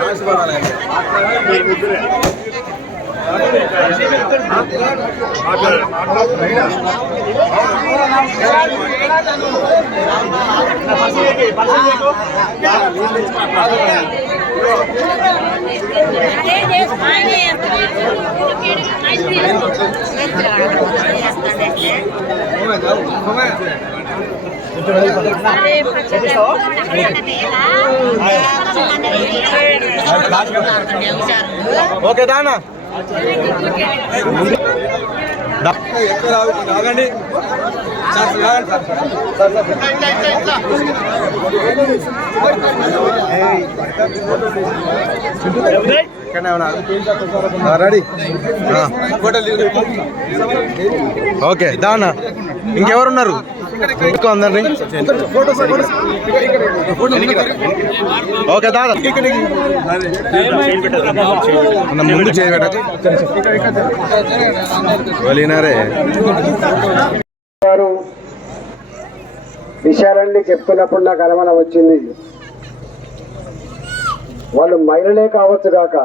ఆయన ఓకే దానా? ఆగండి సార్ సార్ రెడీ. ఓకే దానా. ఇంకెవరున్నారు? ఇంకో అందరినీ. ఓకే దాదా ముందు చేయబెట్టక. వలీనారే. గారు విషయాలన్నీ చెప్తున్నప్పుడు నాకు అనుమానం వచ్చింది. వాళ్ళు మహిళలే కావచ్చు కాక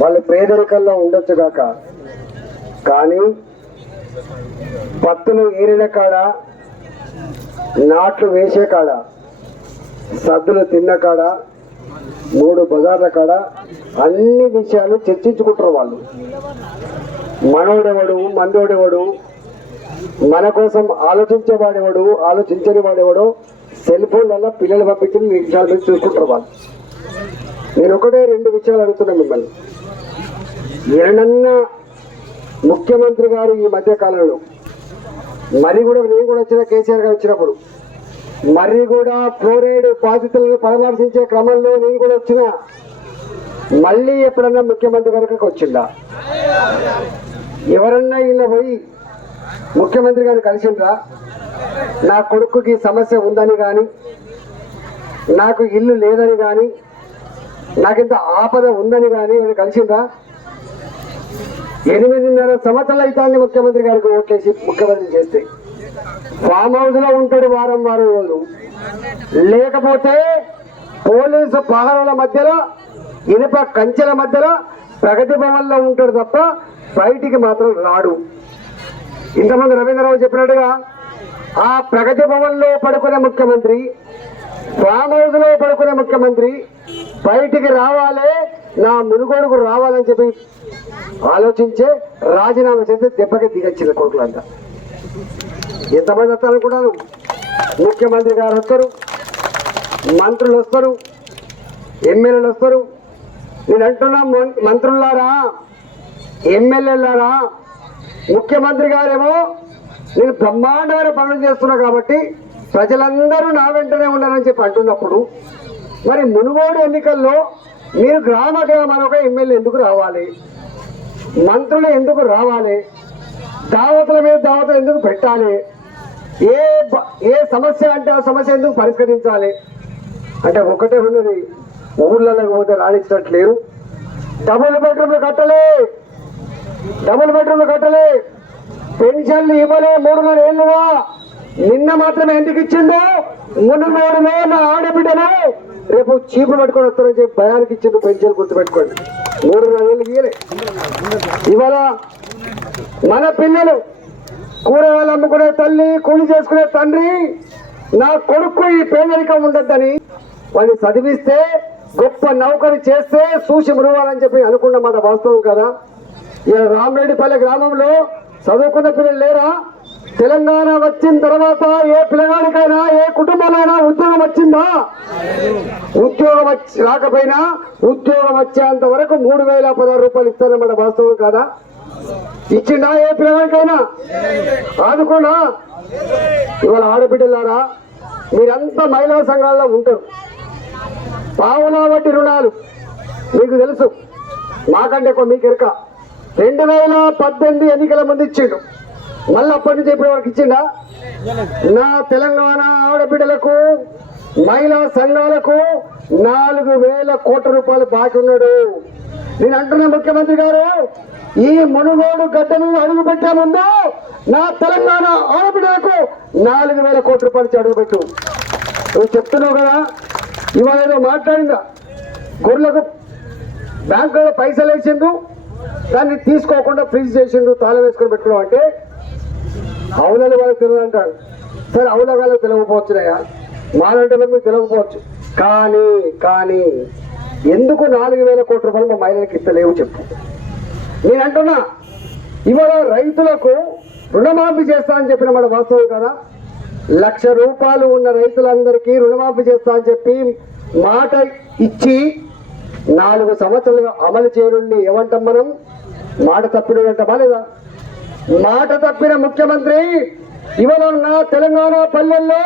వాళ్ళు పేదరికంలో ఉండొచ్చు కాక కానీ పత్తులు ఏరిన కాడ నాట్లు వేసే కాడ సద్దులు తిన్న కాడ మూడు బజార్ల కాడ అన్ని విషయాలు చర్చించుకుంటారు వాళ్ళు. మనోడెవడు మందోడెవడు మన కోసం ఆలోచించేవాడెవడు ఆలోచించని వాడేవాడు సెల్ ఫోన్లలో పిల్లలు పంపించిన మీ విషయాల మీద చూసుకుంటారు వాళ్ళు. నేను ఒకటే రెండు విషయాలు అడుగుతున్నా మిమ్మల్ని. ఎన్నన్నా ముఖ్యమంత్రి గారు ఈ మధ్య కాలంలో మరి కూడా నేను కూడా వచ్చిన కేసీఆర్ గారు వచ్చినప్పుడు మరి కూడా ఫ్లోరైడ్ బాధితులను పరామర్శించే క్రమంలో నేను కూడా వచ్చిన మళ్ళీ ఎప్పుడన్నా ముఖ్యమంత్రి వరకు వచ్చిందా? ఎవరన్నా ఇలా పోయి ముఖ్యమంత్రి గారిని కలిసిండ్రా? నా కొడుకుకి సమస్య ఉందని కానీ నాకు ఇల్లు లేదని కానీ నాకింత ఆపద ఉందని కానీ వీళ్ళు కలిసిండ్రా? ఎనిమిదిన్నర సంవత్సరాలు అయితే ముఖ్యమంత్రి గారికి ఓట్లేసి ముఖ్యమంత్రి చేస్తే. ఫామ్ హౌస్లో ఉంటాడు వారం వారం రోజులు. లేకపోతే పోలీసు పహారాల మధ్యలో ఇనుప కంచెల మధ్యలో ప్రగతి భవన్లో ఉంటాడు తప్ప బయటికి మాత్రం రాడు. ఇంతమంది రవీంద్రరావు చెప్పినట్టుగా ఆ ప్రగతి భవన్లో పడుకునే ముఖ్యమంత్రి ఫామ్ హౌస్లో పడుకునే ముఖ్యమంత్రి బయటికి రావాలే నా మునుగోడుకు రావాలని చెప్పి ఆలోచించే రాజీనామా చేస్తే దెబ్బకి దిగచ్చిన కొడుకులంతా ఎంతమంది వస్తారనుకున్నారు ముఖ్యమంత్రి గారు వస్తారు మంత్రులు వస్తారు ఎమ్మెల్యేలు వస్తారు. నేను అంటున్నా మం- మంత్రులారా ఎమ్మెల్యేలారా ముఖ్యమంత్రి గారేమో నేను బ్రహ్మాండమైన పనులు చేస్తున్నా కాబట్టి ప్రజలందరూ నా వెంటనే ఉన్నారని చెప్పి అంటున్నప్పుడు మరి మునుగోడు ఎన్నికల్లో మీరు గ్రామ మన ఒక ఎమ్మెల్యే ఎందుకు రావాలి? మంత్రులు ఎందుకు రావాలి? దావతుల మీద దావతులు ఎందుకు పెట్టాలి? ఏ ఏ సమస్య అంటే ఆ సమస్య ఎందుకు పరిష్కరించాలి? అంటే ఒకటే ఉన్నది ఊళ్ళలోకి పోతే రాణించినట్లేరు. డబుల్ బెడ్రూమ్లు కట్టలే! డబుల్ బెడ్రూమ్లు కట్టలే! పెన్షన్లు ఇవ్వలే మూడున్నర ఏళ్ళుగా! నిన్న మాత్రమే ఎందుకు ఇచ్చిందో? మునుగోడులో నా ఆడబిడ్డలు రేపు చీపులు పట్టుకొని వస్తారని చెప్పి భయానికి ఇచ్చిండు పెన్షన్ గుర్తుపెట్టుకోండి. మూడు నెలలు ఇయ్యలే. ఇవాళ మన పిల్లలు కూరగాయలు అమ్ముకునే తల్లి కూలి చేసుకునే తండ్రి నా కొడుకు ఈ పేదరికం ఉండద్దని వాడిని చదివిస్తే గొప్ప నౌకరి చేస్తే చూసి మృవాలని చెప్పి అనుకున్న మాట వాస్తవం కదా? ఇలా రామరెడ్డిపల్లె గ్రామంలో చదువుకున్న పిల్లలు లేరా? తెలంగాణ వచ్చిన తర్వాత ఏ పిల్లగాడికైనా ఏ కుటుంబాలైనా ఉద్యోగం వచ్చిందా? ఉద్యోగం వచ్చి రాకపోయినా ఉద్యోగం వచ్చేంత వరకు మూడు వేల పదహారు రూపాయలు ఇస్తారన్నమాట వాస్తవం కాదా? ఇచ్చిండా ఏ పిల్లగాడికైనా ఆదుకోనా? ఇవాళ ఆడబిడ్డలారా మీరంతా మహిళా సంఘాల్లో ఉంటారు. పావులా వడ్డీ రుణాలు మీకు తెలుసు. మాకంటే ఎక్కువ మీకు ఎరక రెండు వేల పద్దెనిమిది ఎన్నికల ముందు ఇచ్చిండు. మళ్ళీ అప్పటి నుంచి ఇప్పుడు వరకు ఇచ్చిందా? నా తెలంగాణ ఆడబిడ్డలకు మహిళా సంఘాలకు నాలుగు వేల కోట్ల రూపాయలు బాకీ ఉన్నాడు. నేను అంటున్నా ముఖ్యమంత్రి గారు ఈ మునుగోడు గడ్డను అడుగు పెట్టే ముందు నా తెలంగాణ ఆడబిడ్డలకు నాలుగు వేల కోట్ల రూపాయలు అడుగు పెట్టు నువ్వు చెప్తున్నావు కదా ఇవాళ ఏదో మాట్లాడిందా? గొర్రెలకు బ్యాంకులో పైసలు వేసిండు దాన్ని తీసుకోకుండా ఫ్రీజ్ చేసిండు తాళం వేసుకొని పెట్టుకున్నావు అంటే అవునని వాళ్ళకి తెలియదు అంటాడు సరే అవున వాళ్ళకి తెలియకపోవచ్చునయ్యా. మాలంటే మీకు తెలియకపోవచ్చు. కానీ కానీ ఎందుకు నాలుగు వేల కోట్ల రూపాయలు మా మహిళలకు ఇస్తలేవు చెప్పు. నేను అంటున్నా ఇవాళ రైతులకు రుణమాఫీ చేస్తా అని చెప్పిన మన వాస్తవం కదా? లక్ష రూపాయలు ఉన్న రైతులందరికీ రుణమాఫీ చేస్తా అని చెప్పి మాట ఇచ్చి నాలుగు సంవత్సరాలుగా అమలు చేయనుండి ఏమంటాం మనం? మాట తప్పినట్టమా లేదా? మాట తప్పిన ముఖ్యమంత్రి ఇవాళ తెలంగాణ పల్లెల్లో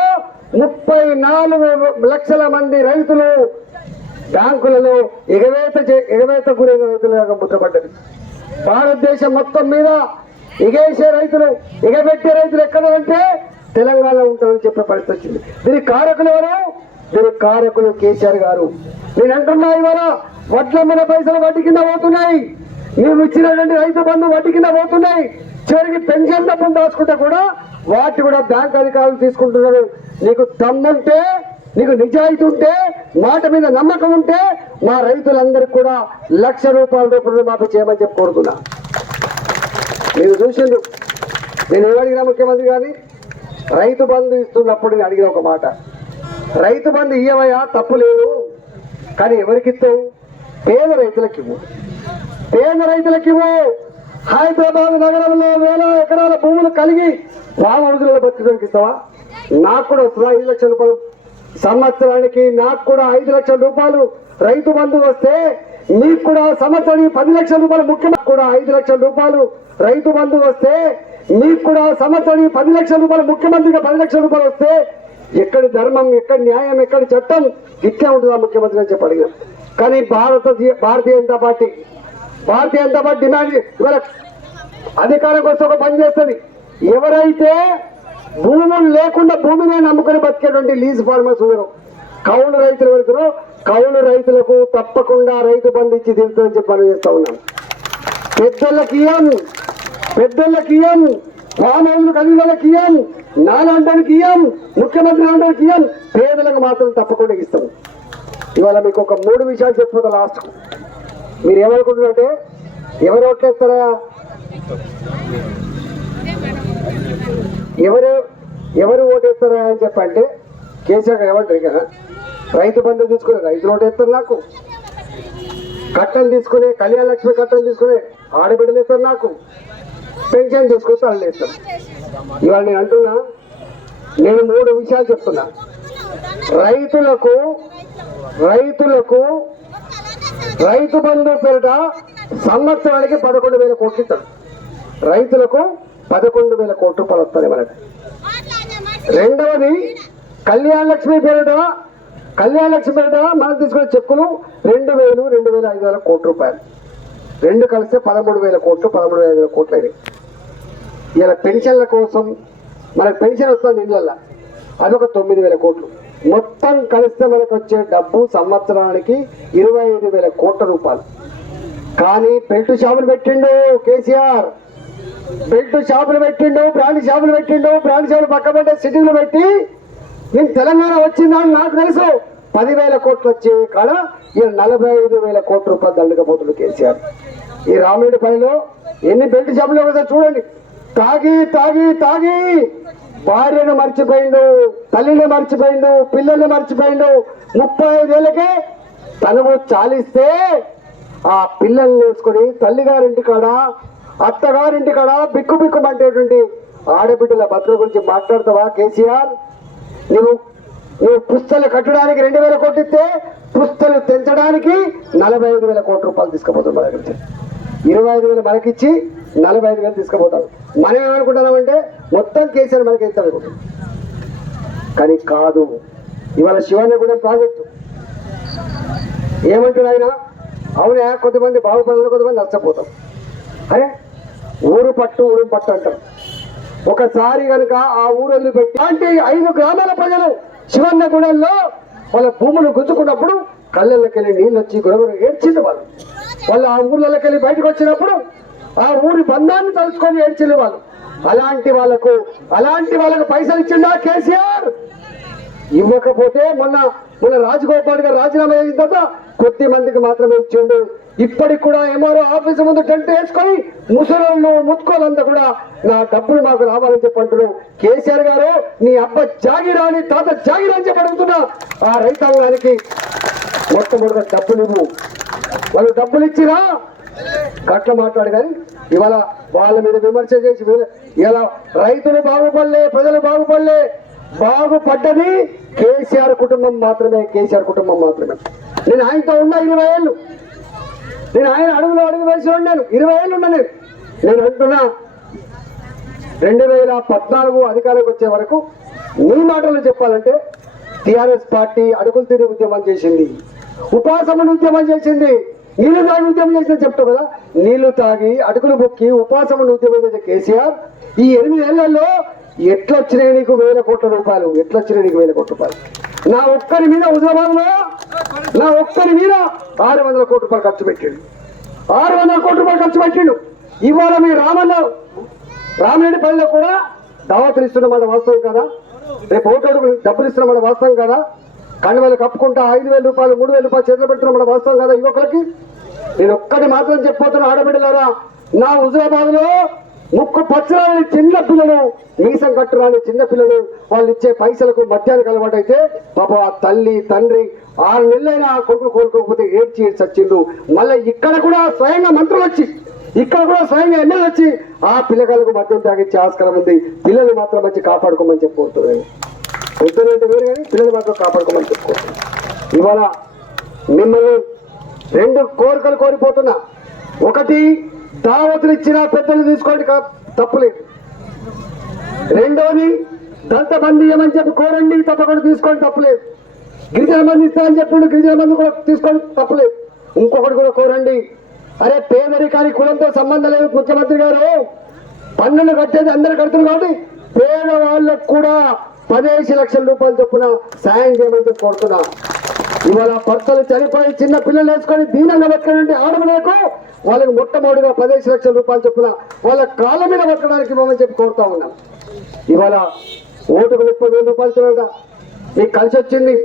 ముప్పై నాలుగు లక్షల మంది రైతులు బ్యాంకులలో ఎగవేత చే- ఎగవేత గురైన రైతులుగా ముద్రపడ్డది భారతదేశం మొత్తం మీద ఎగేసే రైతులు ఎగబెట్టే రైతులు ఎక్కడ అంటే తెలంగాణ ఉంటారని చెప్పే పరిస్థితి వచ్చింది. దీనికి కారకులు ఎవరు? దీనికి కారకులు కేసీఆర్ గారు. నేను అంటున్నా ఇవాళ వడ్ల మీద పైసలు వడ్డీ కింద పోతున్నాయి. మేము ఇచ్చినటువంటి రైతు బంధు వడ్డీ కింద పోతున్నాయి. చివరికి పెన్షన్ డబ్బులు దాచుకుంటే కూడా వాటి కూడా బ్యాంక్ అధికారులు తీసుకుంటున్నారు. నీకు దమ్ముంటే నీకు నిజాయితీ ఉంటే మాట మీద నమ్మకం ఉంటే మా రైతులందరికీ కూడా లక్ష రూపాయల రూపాయలు మాకు చేయమని చెప్పి కోరుతున్నా. మీరు చూసిండు నేను ఏమడిగినా ముఖ్యమంత్రి గారిని? రైతు బంధు ఇస్తున్నప్పుడు నేను అడిగిన ఒక మాట. రైతు బంధు ఇయ్యవయ్యా తప్పు లేదు. కానీ ఎవరికి ఇస్తావు? పేద రైతులకి ఇవ్వు. పేద రైతులకి ఇవ్వు. హైదరాబాద్ నగరంలో వేల ఎకరాల భూములు కలిగి రామరుజులలో బతికి ఇస్తావా నాకు కూడా వస్తుందా ఐదు లక్షల రూపాయలు? సంవత్సరానికి నాకు కూడా ఐదు లక్షల రూపాయలు రైతు బంధు వస్తే మీకు కూడా సంవత్సరానికి పది లక్షల రూపాయలు ముఖ్యమంత్రి కూడా ఐదు లక్షల రూపాయలు రైతు బంధు వస్తే మీకు కూడా సంవత్సరానికి పది లక్షల రూపాయలు ముఖ్యమంత్రిగా పది లక్షల రూపాయలు వస్తే ఎక్కడి ధర్మం ఎక్కడి న్యాయం ఎక్కడి చట్టం ఇట్లా ఉంటుందా ముఖ్యమంత్రి అని చెప్పి కానీ Bharat Bharatiya Janata party Bharatiya Janata party demand ఇవాళ అధికారం కోసం ఒక పని చేస్తుంది. ఎవరైతే భూములు లేకుండా భూమినే నమ్ముకొని బతికేటువంటి లీజ్ ఫార్మర్స్ ఉన్నారు కౌలు రైతులు వెళ్తారో కౌలు రైతులకు తప్పకుండా రైతు బంధు ఇచ్చి తీరుతుందని చెప్పి మనం చేస్తా ఉన్నాం. పెద్దోళ్ళకి ఇయ్యం పెద్దోళ్ళకి ఇయ్యం ఫామ్ కలిగినకి ఇయ్యం నాలాంటానికి ఇయ్యం ముఖ్యమంత్రి లాంటానికి ఇయ్యం పేదలకు మాత్రం తప్పకుండా ఇస్తాం ఇవాళ మీకు ఒక మూడు విషయాలు చెప్పుకుంటా లాస్ట్. మీరు ఏమనుకుంటున్నారంటే ఎవరు ఓట్లేస్తారా ఎవరు ఎవరు ఓటేస్తారా అని చెప్పంటే కేసీఆర్ ఏమంటారు కదా రైతు బంధు తీసుకునే రైతులు ఓటేస్తారు నాకు. కట్టలు తీసుకునే కళ్యాణ లక్ష్మి కట్టలు తీసుకునే ఆడబిడ్డలు ఇస్తారు నాకు. పెన్షన్ తీసుకొస్తే వాళ్ళు ఇస్తారు ఇవాళ నేను అంటున్నా నేను మూడు విషయాలు చెప్తున్నా. రైతులకు రైతులకు రైతు బంధు పేరిట సంవత్సరానికి పదకొండు వేల కోట్లు ఇస్తాడు రైతులకు పదకొండు వేల కోట్లు రూపాయలు వస్తాయి మనకి. రెండవది కళ్యాణ లక్ష్మి పేరిట కళ్యాణ లక్ష్మి పేరిట మనం తీసుకునే చెక్కులు రెండు వేలు రెండు వేల ఐదు వేల కోట్ల రూపాయలు. రెండు కలిస్తే పదమూడు వేల కోట్లు పదమూడు వేల ఐదు వేల కోట్లు అయినాయి. ఇలా పెన్షన్ల కోసం మనకు పెన్షన్ వస్తుంది ఇళ్ళల్లో అదొక తొమ్మిది వేల కోట్లు. మొత్తం కలిస్తే మనకు వచ్చే డబ్బు సంవత్సరానికి ఇరవై ఐదు వేల కోట్ల రూపాయలు. కానీ బెల్ట్ షాపులు పెట్టిండు కేసీఆర్. బెల్ట్ షాపులు పెట్టిండు బ్రాండ్ షాపులు పెట్టిండు బ్రాండ్ షాపులు పక్క పడ్డ సిటీలు పెట్టి నేను తెలంగాణ వచ్చిందని నాకు తెలుసు. పదివేల కోట్లు వచ్చే కాడ ఈ నలభై ఐదు వేల కోట్ల రూపాయలు దండకపోతుంది కేసీఆర్. ఈ రామిరెడ్డిపల్లిలో ఎన్ని బెల్ట్ షాపులు చూడండి. తాగి తాగి తాగి. భార్యను మర్చిపోయిండు తల్లిని మర్చిపోయిండు పిల్లల్ని మర్చిపోయిండు. ముప్పై ఐదేళ్ళకే తనువు చాలిస్తే ఆ పిల్లల్ని వేసుకొని తల్లిగారింటి కాడ అత్తగారింటి కాడ బిక్కు బిక్కుమంటేటువంటి ఆడబిడ్డల భద్రత గురించి మాట్లాడతావా కేసీఆర్? నువ్వు నువ్వు పుస్తలు కట్టడానికి రెండు వేల కోట్లు ఇస్తే పుస్తలు తెంచడానికి నలభై ఐదు వేల కోట్ల రూపాయలు తీసుకుపోతాం మన దగ్గర ఇరవై ఐదు వేలు మనకిచ్చి నలభై ఐదు వేలు తీసుకుపోతాం మనం ఏమనుకుంటున్నామంటే మొత్తం కేసీఆర్ మనకి ఇస్తాం కానీ కాదు. ఇవాళ శివానగూడెం ప్రాజెక్టు. ఏమంటాడు ఆయన? అవునా? కొంతమంది బాగుపడాలి కొంతమంది నష్టపోతాం. అరే ఊరు పట్టు ఊరు పట్టు అంటాం. ఒకసారి కనుక ఆ ఊరు వదిలిపెట్టి అంటే ఐదు గ్రామాల ప్రజలు శివన్నగూడెంలో వాళ్ళ భూములు గుంజుకున్నప్పుడు కళ్ళల్లోకెళ్ళి నీళ్ళు వచ్చి గొడవలు ఏడ్చింది వాళ్ళు. వాళ్ళు ఆ ఊర్లలోకి వెళ్ళి బయటకు వచ్చినప్పుడు ఆ ఊరి బంధాన్ని తలుచుకొని ఏడ్చింది వాళ్ళు. అలాంటి వాళ్ళకు అలాంటి వాళ్ళకు పైసలు ఇచ్చిందా కేసీఆర్? ఇవ్వకపోతే మొన్న మొన్న రాజగోపాల్ గారు రాజీనామా చేసిన తర్వాత కొద్ది మందికి మాత్రమే ఇచ్చిండు. ఇప్పటికి కూడా ఎంఆర్ఓ ఆఫీస్ ముందు టెంట్ వేసుకొని ముసలోళ్ళు ముత్తుకోలంతా కూడా నా డబ్బులు మాకు రావాలని చెప్పంటారు కేసీఆర్ గారు నీ అబ్బ జాగిరా అని తాత జాగిరా అని అడుగుతున్నా. ఆ రైతాంగానికి మొట్టమొదటి డబ్బులు ఇవ్వు. వాళ్ళు డబ్బులు ఇచ్చిరా? గట్ల మాట్లాడు కానీ ఇవాళ వాళ్ళ మీద విమర్శ చేసి ఇలా రైతులు బాగుపడలే ప్రజలు బాగుపడలే బాగుపడ్డది కేసీఆర్ కుటుంబం మాత్రమే కేసీఆర్ కుటుంబం మాత్రమే. నేను ఆయనతో ఉన్నా ఇరవై ఏళ్ళు. నేను ఆయన అడుగులో అడుగు వేసి ఉన్నాను ఇరవై ఏళ్ళు ఉన్నా నేను. నేను అంటున్నా రెండు వేల పద్నాలుగు అధికారికి వచ్చే వరకు నీ మాటలు చెప్పాలంటే టిఆర్ఎస్ పార్టీ అడుగులు తిరిగి ఉద్యమం చేసింది. ఉపాసమని ఉద్యమం చేసింది. నీళ్ళు దాని ఉద్యమం చేసింది చెప్తావు కదా. నీళ్ళు తాగి అడుగులు బొక్కి ఉపాసములు ఉద్యమం కేసీఆర్ ఈ ఎనిమిది ఏళ్ళలో ఎట్లొచ్చినాయి నీకు వేల కోట్ల రూపాయలు? ఎట్లొచ్చినాయి నీకు వేల కోట్ల రూపాయలు? నా ఒక్కరి మీద హుజరాబాద్లో నా ఒక్కరి మీద ఆరు వందల కోట్ల రూపాయలు ఖర్చు పెట్టిండు. ఆరు వందల కోట్ల రూపాయలు ఖర్చు పెట్టిండు. ఇవాళ మీ రామన్న రామిరెడ్డిపల్లిలో కూడా దావతులు ఇస్తున్నమాట వాస్తవం కదా? రేపు ఓటోడు డబ్బులు ఇస్తున్నమాట వాస్తవం కదా? కండువలు కప్పుకుంటా ఐదు వేల రూపాయలు మూడు వేల రూపాయలు చేతులు పెడుతున్నమాట వాస్తవం కదా యువకులకి నేను ఒక్కటి మాత్రం చెప్పబోతున్నా ఆడబిడ్డలారా నా హుజరాబాద్లో ముక్కు పచ్చరాని చిన్న పిల్లలు మీసం కట్టురాని చిన్న పిల్లలు వాళ్ళు ఇచ్చే పైసలకు మద్యానికి అలవాటు అయితే పాప ఆ తల్లి తండ్రి ఆరు నెలలైనా ఆ కొడుకు కోలుకోకపోతే ఏడ్చి ఏడ్చి చచ్చిండు మళ్ళీ ఇక్కడ కూడా స్వయంగా మంత్రులు వచ్చి ఇక్కడ కూడా స్వయంగా ఎమ్మెల్యే వచ్చి ఆ పిల్లగాళ్ళకు మద్యం తాగించే ఆస్కారం ఉంది. పిల్లలు మాత్రం వచ్చి కాపాడుకోమని చెప్పుకుంటున్నాను వద్దునంటే వేరు కానీ పిల్లలు మాత్రం కాపాడుకోమని చెప్పుకుంటున్నాను ఇవాళ మిమ్మల్ని రెండు కోరికలు కోరిపోతున్నా ఒకటి దావతులు ఇచ్చిన పెద్దలు తీసుకోండి తప్పులేదు. రెండోది దళిత బంధు ఏమని చెప్పి కోరండి తప్పకుండా తీసుకోండి తప్పులేదు. గిరిజన మంది ఇస్తామని చెప్పిండు గిరిజన మంది కూడా తీసుకోండి తప్పులేదు. ఇంకొకటి కూడా కోరండి. అరే పేదరికానికి కులంతో సంబంధం లేదు ముఖ్యమంత్రి గారు. పన్నులు కట్టేది అందరు కడుతున్నారు కాబట్టి పేదవాళ్ళకు కూడా పదిహేను లక్షల రూపాయలు చొప్పున సాయం చేయమని చెప్పి కోరుతున్నా. ఇవాళ భర్తలు చనిపోయి చిన్న పిల్లలు వేసుకొని దీనంగా బతకడంటే ఆడమనేకు వాళ్ళకి మొట్టమొదటిగా పదిహేను లక్షల రూపాయలు చొప్పున వాళ్ళ కాళ్ళ మీద బతకడానికి మమ్మల్ని చెప్పి కోరుతా ఉన్నాం. ఇవాళ ఓటుకు ముప్పై వేల రూపాయలు చూడట మీకు కలిసి వచ్చింది.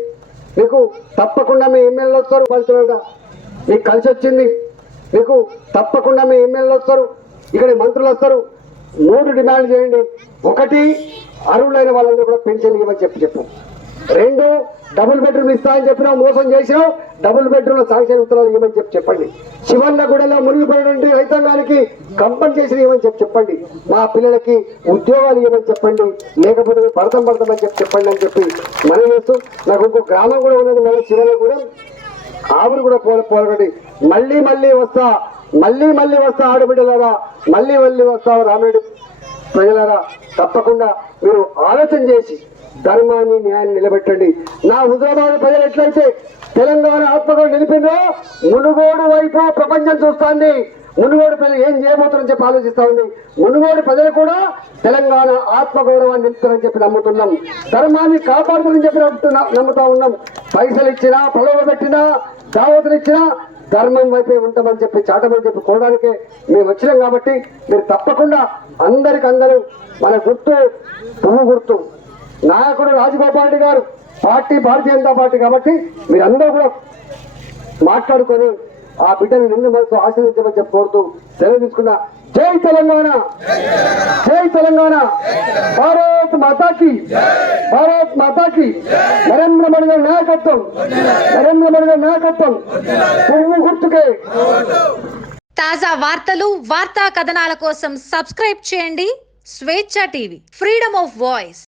మీకు తప్పకుండా మీ ఎమ్మెల్యేలు వస్తారు పలుచుడట మీకు కలిసి వచ్చింది. మీకు తప్పకుండా మీ ఎమ్మెల్యేలు వస్తారు. ఇక్కడ మంత్రులు వస్తారు. మూడు డిమాండ్ చేయండి. ఒకటి అరువులైన వాళ్ళందరూ కూడా పెన్షన్ ఇవ్వమని చెప్పి చెప్పు. రెండు డబుల్ బెడ్రూమ్ ఇస్తా అని చెప్పినావు మోసం చేసినావు. డబుల్ బెడ్రూమ్లో సాంక్షన్ ఉత్తరాలు ఇవ్వమని చెప్పి చెప్పండి. శివన్నగూడలో మునిగిపోయినటువంటి రైతాంగానికి కంపెన్సేషన్ ఇవ్వమని చెప్పి చెప్పండి. మా పిల్లలకి ఉద్యోగాలు ఇవ్వమని చెప్పండి. లేకపోతే భరతం పడతామని చెప్పి చెప్పండి అని చెప్పి మనం చేస్తూ నాకు ఇంకో గ్రామం కూడా ఉన్నది మళ్ళీ శివన్నగూడెం. ఆవిడ కూడా పోల పోలగొట్టి మళ్ళీ మళ్ళీ వస్తా మళ్ళీ మళ్ళీ వస్తా ఆడబిడ్డలారా మళ్ళీ మళ్ళీ వస్తా రామేడు ప్రజలారా? తప్పకుండా మీరు ఆలోచన చేసి ధర్మాన్ని న్యాయాన్ని నిలబెట్టండి. నా హుజరాబాద్ ప్రజలు ఎట్లయితే తెలంగాణ ఆత్మగా నిలిపిందో మునుగోడు వైపు ప్రపంచం చూస్తోంది. మునుగోడు ప్రజలు ఏం చేయబోతున్నారని చెప్పి ఆలోచిస్తా ఉంది. మునుగోడు ప్రజలు కూడా తెలంగాణ ఆత్మగౌరవాన్ని నిలుపుతారని చెప్పి నమ్ముతున్నాం. ధర్మాన్ని కాపాడుతుందని చెప్పి నమ్ముతా ఉన్నాం. పైసలు ఇచ్చినా పొలవ పెట్టినా దావతులు ఇచ్చినా ధర్మం వైపే ఉంటామని చెప్పి చాటమని చెప్పి కోవడానికే మేము వచ్చినాం కాబట్టి మీరు తప్పకుండా అందరికందరూ మన గుర్తు పువ్వు గుర్తు. నాయకుడు రాజగోపాల్ రెడ్డి గారు పార్టీ భారతీయ జనతా పార్టీ కాబట్టి మీరందరూ కూడా మాట్లాడుకొని ఆ బిడ్డను నిన్న మనసు ఆశీర్వించమని చెప్పి కోరుతూ సెలవు తీసుకున్నా జై తెలంగాణ! జై తెలంగాణ! భారత్ మాతాకి! భారత్ మాతాకి! నరేంద్ర మోడీ గారి నాయకత్వం! నరేంద్ర మోడీ గారి నాయకత్వం! పువ్వు గుర్తుకే! తాజా వార్తలు వార్తా కథనాల కోసం సబ్స్క్రైబ్ చేయండి Swechha TV freedom of voice.